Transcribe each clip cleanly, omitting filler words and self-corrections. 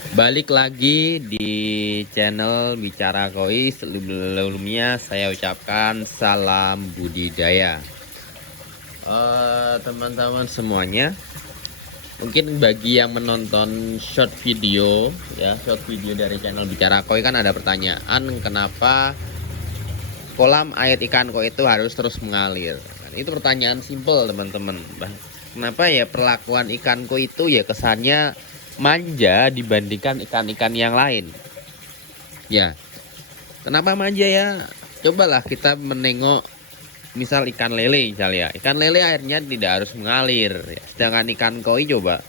Balik lagi di channel Bicara Koi. Sebelumnya saya ucapkan salam budidaya. Teman-teman semuanya, mungkin bagi yang menonton short video dari channel Bicara Koi kan ada pertanyaan, kenapa kolam air ikan koi itu harus terus mengalir? Itu pertanyaan simple teman-teman. Kenapa ya perlakuan ikan koi itu ya kesannya manja dibandingkan ikan-ikan yang lain? Ya, kenapa manja ya? Cobalah kita menengok misal ikan lele misalnya. Ikan lele airnya tidak harus mengalir, ya. Sedangkan ikan koi coba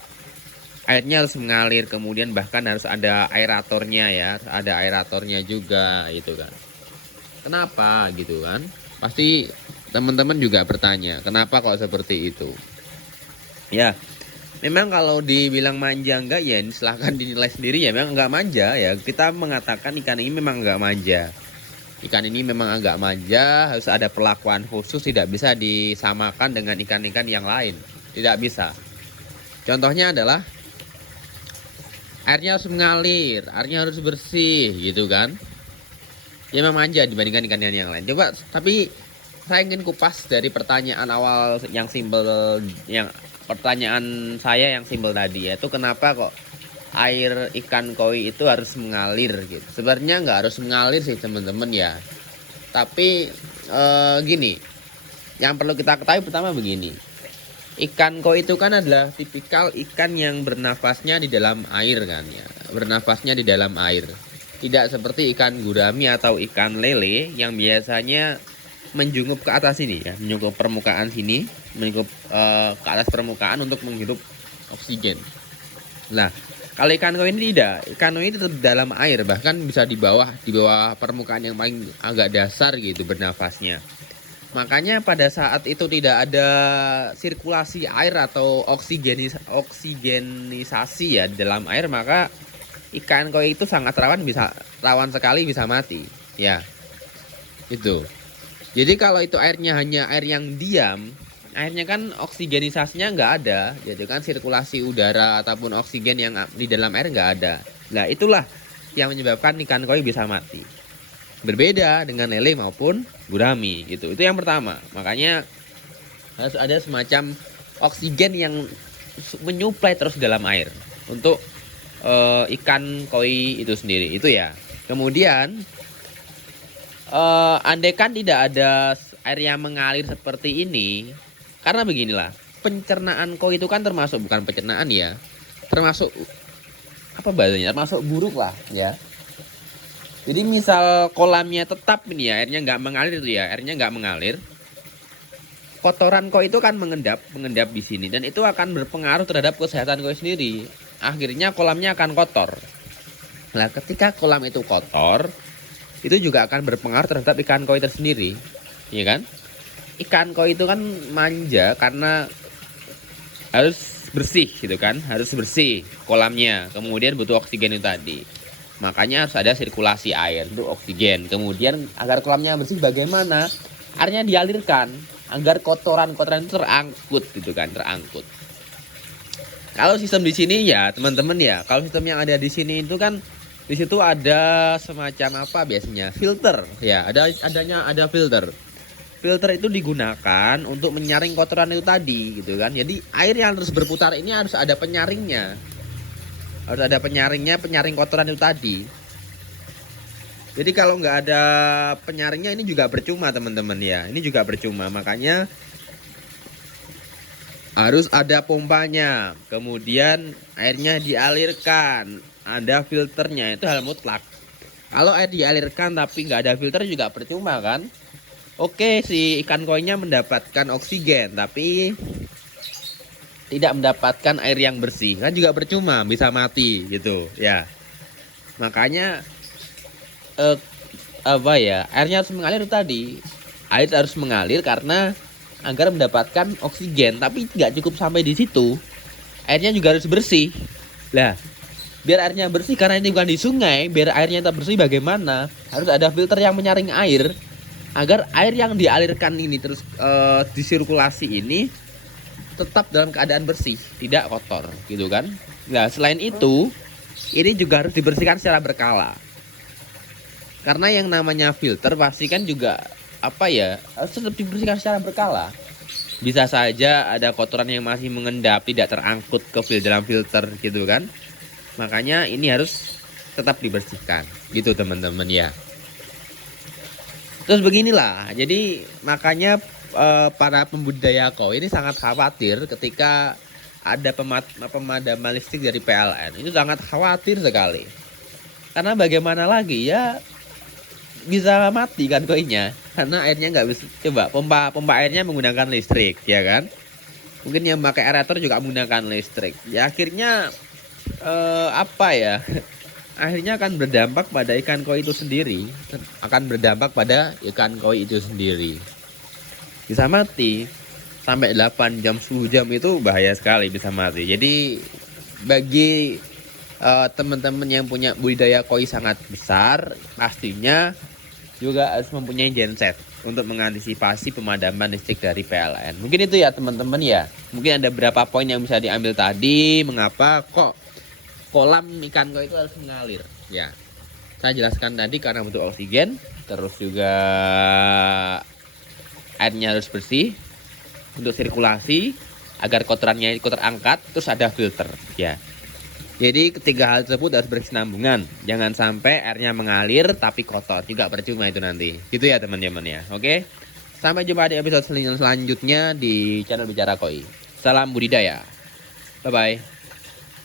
airnya harus mengalir, kemudian bahkan harus ada aeratornya ya, ada aeratornya juga itu kan. Kenapa gitu kan? Pasti teman-teman juga bertanya, kenapa kok seperti itu? Ya, memang kalau dibilang manja enggak ya silahkan dinilai sendiri ya, memang enggak manja ya. Kita mengatakan ikan ini memang enggak manja. Ikan ini memang agak manja, harus ada perlakuan khusus, tidak bisa disamakan dengan ikan-ikan yang lain. Tidak bisa. Contohnya adalah airnya harus mengalir, airnya harus bersih gitu kan. Ya memang manja dibandingkan ikan yang lain. Coba, tapi saya ingin kupas dari pertanyaan awal yang simpel, yang pertanyaan saya yang simpel tadi, yaitu kenapa kok air ikan koi itu harus mengalir gitu. Sebenarnya nggak harus mengalir sih teman-teman ya. Tapi gini, yang perlu kita ketahui pertama begini. Ikan koi itu kan adalah tipikal ikan yang bernafasnya di dalam air kan ya. Bernafasnya di dalam air. Tidak seperti ikan gurami atau ikan lele yang biasanya menjungup ke atas ini ya, menjungup permukaan sini, menjungup ke atas permukaan untuk menghirup oksigen. Nah, kalau ikan koi ini tidak, ikan koi ini tetap dalam air, bahkan bisa di bawah permukaan yang paling agak dasar gitu bernafasnya. Makanya pada saat itu tidak ada sirkulasi air atau oksigenisasi ya di dalam air, maka ikan koi itu sangat rawan sekali bisa mati. Ya, itu. Jadi kalau itu airnya hanya air yang diam, airnya kan oksigenisasinya nggak ada, jadi kan sirkulasi udara ataupun oksigen yang di dalam air nggak ada. Nah itulah yang menyebabkan ikan koi bisa mati. Berbeda dengan lele maupun gurami gitu. Itu yang pertama. Makanya harus ada semacam oksigen yang menyuplai terus dalam air untuk ikan koi itu sendiri. Itu ya. Kemudian andaikan tidak ada air yang mengalir seperti ini, karena beginilah, pencernaan koi itu kan termasuk, bukan pencernaan ya, termasuk apa bahasanya, termasuk buruk lah ya. Jadi misal kolamnya tetap ini ya, airnya nggak mengalir tuh ya, airnya nggak mengalir, kotoran koi itu kan mengendap di sini, dan itu akan berpengaruh terhadap kesehatan koi sendiri. Akhirnya kolamnya akan kotor. Nah ketika kolam itu kotor, itu juga akan berpengaruh terhadap ikan koi tersendiri, ya kan? Ikan koi itu kan manja karena harus bersih gitu kan, harus bersih kolamnya, kemudian butuh oksigen itu tadi. Makanya harus ada sirkulasi air untuk oksigen. Kemudian agar kolamnya bersih bagaimana? Airnya dialirkan agar kotoran-kotoran itu terangkut gitu kan, terangkut. Kalau sistem di sini ya teman-teman ya, kalau sistem yang ada di sini itu kan di situ ada semacam apa biasanya? Filter ya, ada filter. Filter itu digunakan untuk menyaring kotoran itu tadi gitu kan. Jadi air yang terus berputar ini harus ada penyaringnya. Harus ada penyaringnya, penyaring kotoran itu tadi. Jadi kalau nggak ada penyaringnya ini juga percuma teman-teman ya. Ini juga percuma. Makanya harus ada pompanya. Kemudian airnya dialirkan. Ada filternya, itu hal mutlak. Kalau air dialirkan tapi nggak ada filter juga percuma kan. Oke, si ikan koinya mendapatkan oksigen tapi tidak mendapatkan air yang bersih, kan juga percuma, bisa mati gitu ya. Makanya airnya harus mengalir tadi. Air harus mengalir karena agar mendapatkan oksigen, tapi nggak cukup sampai di situ. Airnya juga harus bersih. Lah, biar airnya bersih, karena ini bukan di sungai, biar airnya tetap bersih bagaimana? Harus ada filter yang menyaring air agar air yang dialirkan ini terus disirkulasi ini tetap dalam keadaan bersih, tidak kotor gitu kan. Nah selain itu ini juga harus dibersihkan secara berkala. Karena yang namanya filter pasti kan juga apa ya, harus tetap dibersihkan secara berkala. Bisa saja ada kotoran yang masih mengendap, tidak terangkut ke dalam filter gitu kan. Makanya ini harus tetap dibersihkan gitu teman-teman ya. Terus beginilah, jadi makanya para pembudidaya koi ini sangat khawatir ketika ada pemadaman listrik dari PLN. Itu sangat khawatir sekali. Karena bagaimana lagi ya, bisa mati kan koinya karena airnya nggak bisa. Coba pompa airnya menggunakan listrik ya kan, mungkin yang pakai aerator juga menggunakan listrik ya, akhirnya apa ya akhirnya akan berdampak pada ikan koi itu sendiri, akan berdampak pada ikan koi itu sendiri, bisa mati sampai 8 jam 10 jam, itu bahaya sekali bisa mati. Jadi bagi teman-teman yang punya budidaya koi sangat besar, pastinya juga harus mempunyai genset untuk mengantisipasi pemadaman listrik dari PLN. Mungkin itu ya teman-teman ya. Mungkin ada beberapa poin yang bisa diambil tadi. Mengapa kok kolam ikan koi itu harus mengalir? Ya, saya jelaskan tadi karena butuh oksigen. Terus juga airnya harus bersih untuk sirkulasi agar kotorannya ikut terangkat. Terus ada filter ya. Jadi ketiga hal tersebut harus berkesinambungan. Jangan sampai airnya mengalir tapi kotor, juga percuma itu nanti. Gitu ya teman-teman ya. Oke. Sampai jumpa di episode selanjutnya di channel Bicara Koi. Salam budidaya. Bye bye.